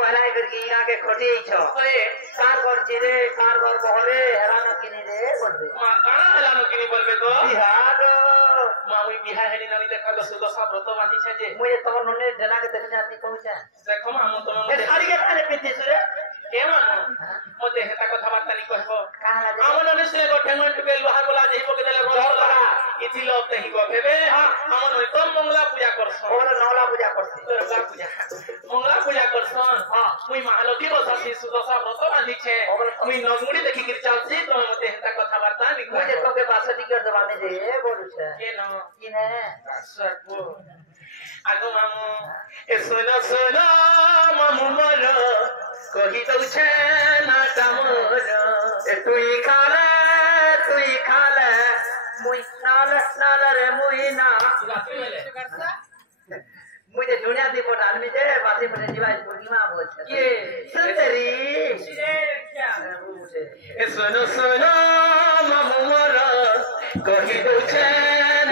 पहलाई करके यहाँ के खोटी छो अरे कार घर चिरे कार घर बहरे हेरानो किनी रे बोलबे मा काना हेलानो किनी बोलबे तो बिहार मामुई बिहा हेली नानी देखा तो सुदशा व्रत बांधी छे जे मुझे तमर नन्ने जना के देख जाती पहुंचा देखो मामू तो ए साड़ी के काने पिति सुरे के मामू मते हेता कथा बार्ता नि कहबो कहां लागे हमन ने से गोठेंगन टुके लोहा गोला जेहिबो के देले रोला इति लोग तही गो फेबे हमन ओइ तो मंगला पूजा करछो और नवला पूजा करसी दुर्गा पूजा मंगला पूजा करछन मुई महालक्ष्मी बसासी सुदशा व्रत बांधी छे मुई नगमुड़ी देखि गिर चालसी तो मते हेता कथा बार्ता नि मुझे तो के बासटी कर दबाने दे बोलु छे के न किने सरपो आगो मामू ए सोना सोना मामू मोर कहि दउ छे ना तमोर ए तुई खाले मुई नाल रे मुई ना मुझे दुनिया दी पोट आदमी जे बासी मने जीवा पूर्णिमा बोल छे ये सुंदरी क्या ए सोना सोना मामू मोर कहि दउ छे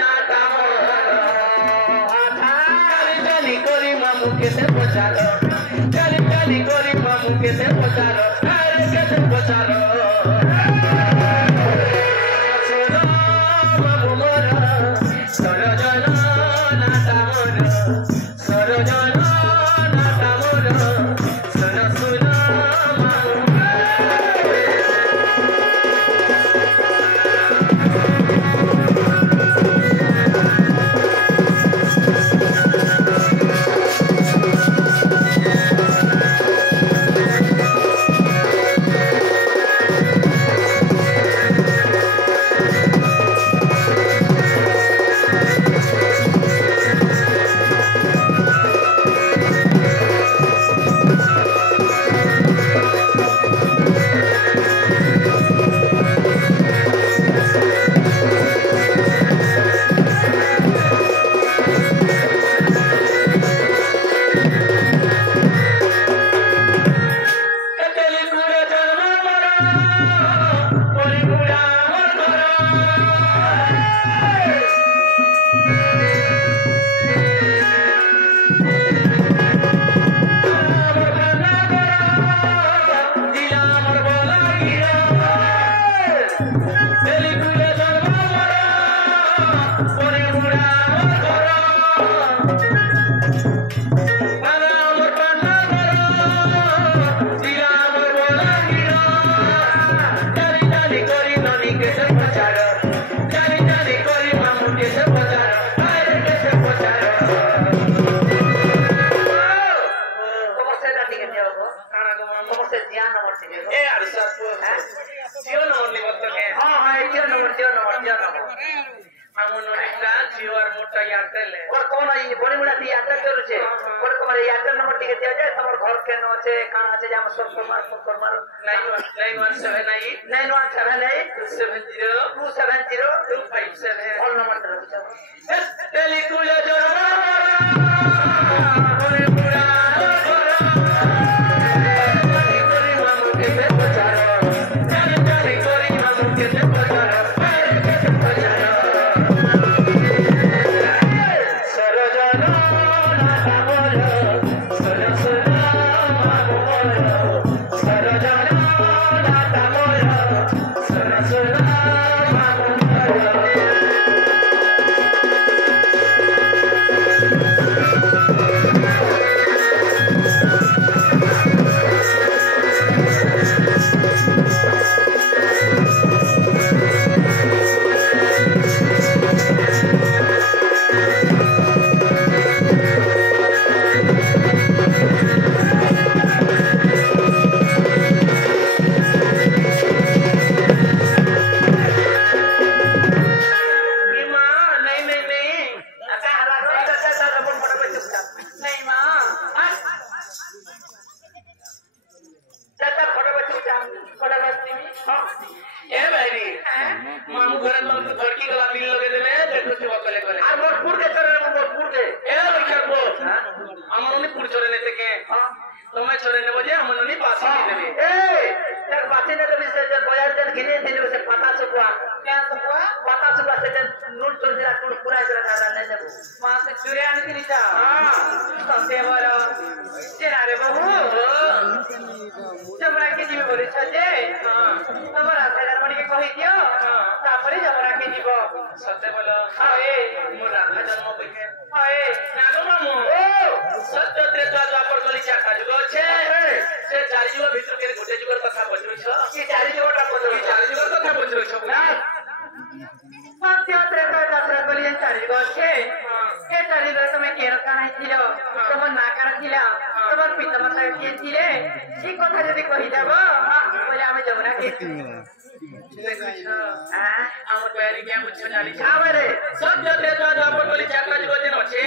ना तमोर चली करी मामू के से पचारो चली करी मामू के से पचारो अरे के से पचारो सोना मामू मोर सरजना नाटा मोर सरजना नाटा मोर सोना सोना मामू चुरे आने के लिए किए ये कथा जदि कहि देब बोले आमे जमुना के আমার বাইরে क्या कुछ जानी हमरे सब जते तो अपन बोली 4-5 दिन আছে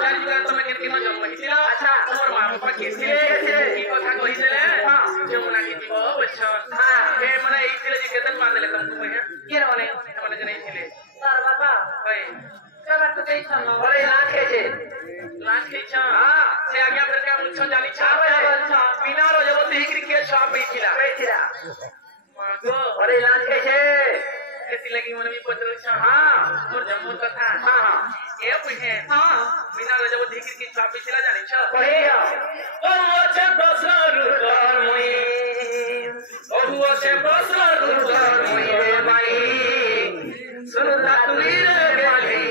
চার দিন তুমি কেন জন্ম হইছিল আচ্ছা তোমার মা বাবা কেছিলে কি কথা কইছিলে যমুনা কি দিব বলছ এ মানে এইছিলে যে কেতন বাঁধলে তুমি কইয়া কি রে মানে যে নেইছিলে তার বাবা কই चला तो कहीं छन बोले लाख है लाख खेछ से आज्ञा फिर क्या मुछ जानी छा बिना रो जब हिकरी के छा बैठिला मागो बोले लाख है ऐसी लगी मन भी पत्र छा हां और जम्मू कथा हां ए पुछे हां बिना रो जब हिकरी के छा बैठिला जानी छा कहिया ओ अच्छा प्रश्न रुकर मुई ओ अच्छा प्रश्न रुकर मुई रे भाई सुनता तुई रे गाली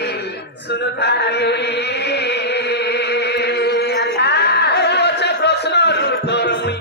सुनता तुई अच्छा ओ अच्छा प्रश्न रुकर मुई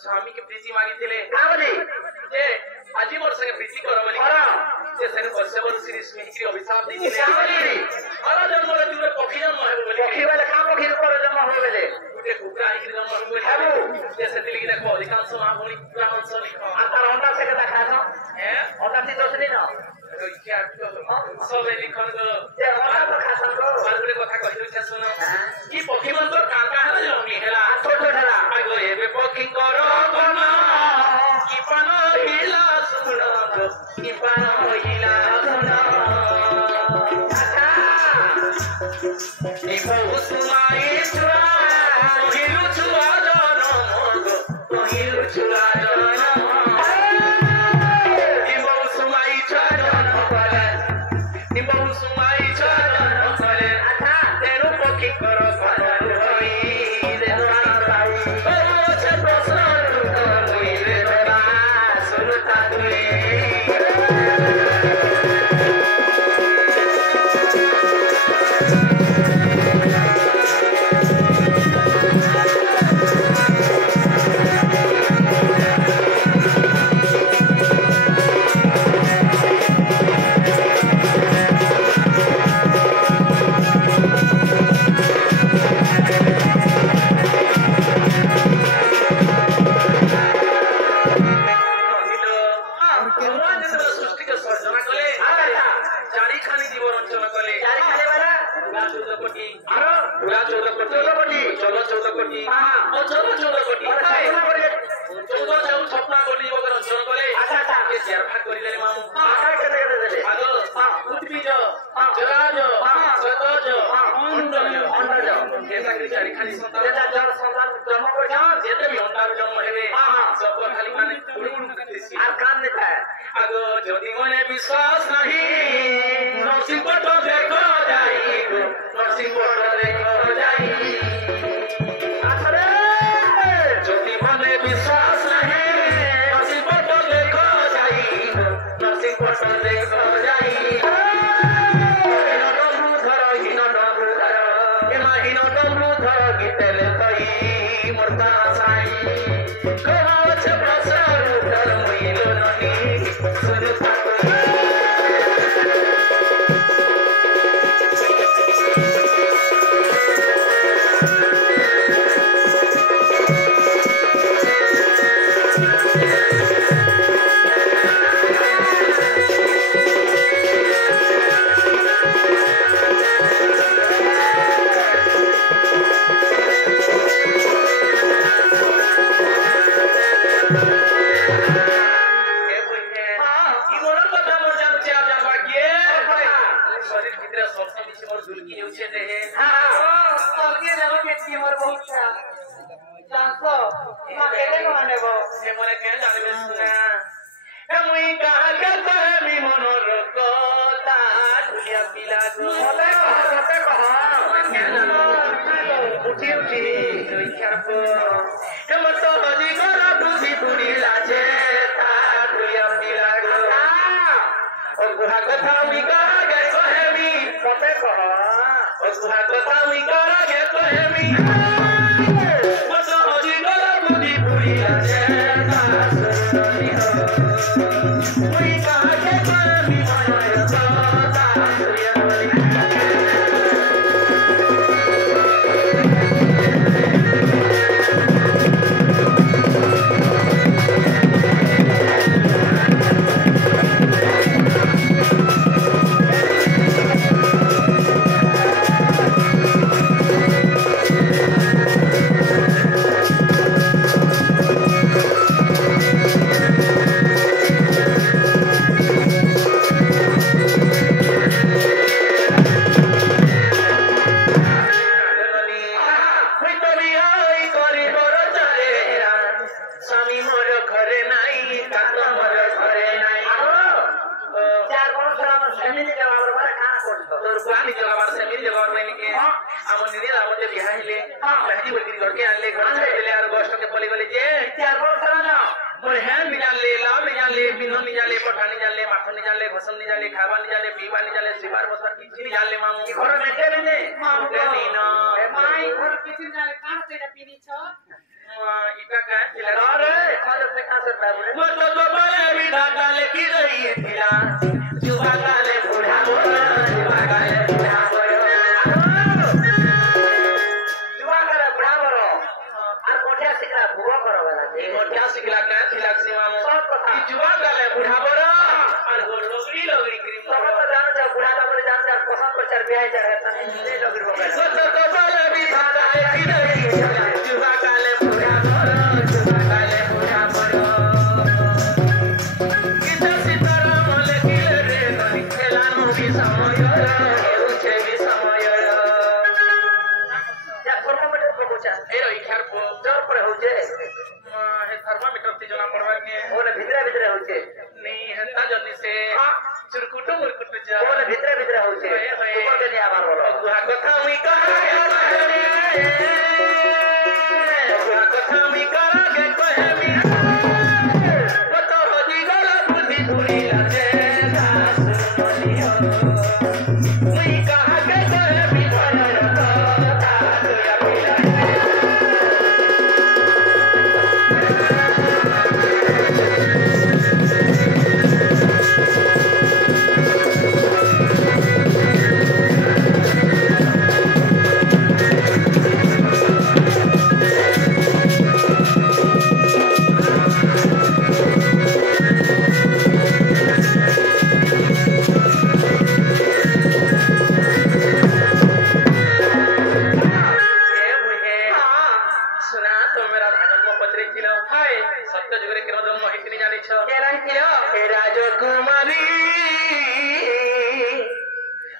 स्वामी के प्रीति मांगी थिले कावली जे आजी मोर संगे प्रीति करो बोली जे सेन वर्षवर श्री स्मिहिकी अभिशाप दी कावली और जन्म रे जुरे पखी जन्म हेबो बोली पखी वाले का पखी पर जन्म हो गेले गुटे कुकरा ही जन्म हेबो बोली हेबो जे से दिलगी देखो अधिकांश महामुनि ब्राह्मण से लिखो आता होंडा से का खानो हैं होता सी दोसनी न क्या सब लिखन गो जे होंडा तो खासन को बालगुरे कथा कहिलु छे सुनो की पखी मन तो काका हेला जन्मी हेला छोट छोट हेला आगो एबे पखी करो बना की पानो हिला सुनो की पानो हिला सुनो अच्छा ई बहु सुनाई छुआ कहिलु छुआ जनो मगो कहिलु छुआ जनो ई बहु सुनाई छुआ जनो करे ई बहु सुनाई छुआ जनो करे अच्छा तेनु पखी करो बना होई रे राई ओ छे प्रश्न रुकर होई रे बा सुनता तुई विश्वास नहीं नरसिंह पटो देखो जाई नरसिंह पटो देखो जाई ज्योति मने विश्वास नहीं नरसिंह पटो देखो जाई नरसिंह पटो देखो जाई गीतले कई मोरता साई कहो छे प्रसार कर मिलो ननी सुनता की मोर बहुत जानतो ना केले को आने वो से मोरे के जाने सुना मुई कहा के कहमी मनोर कोता दुनिया पिला को मोते कहा उठी उठी इच्छा को हम तो हजी करा बुद्धि बुरी लाजे ता दुनिया पिला को ओ गुहा कथा मुई कहा के कहमी मोते कहा ओ गुहा कथा मुई कहा के कहमी मत हजी करा बुद्धि बुरी लाजे ता सुनी हो मुई कहा के कहमी मनोर कोता दुनिया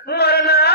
मरना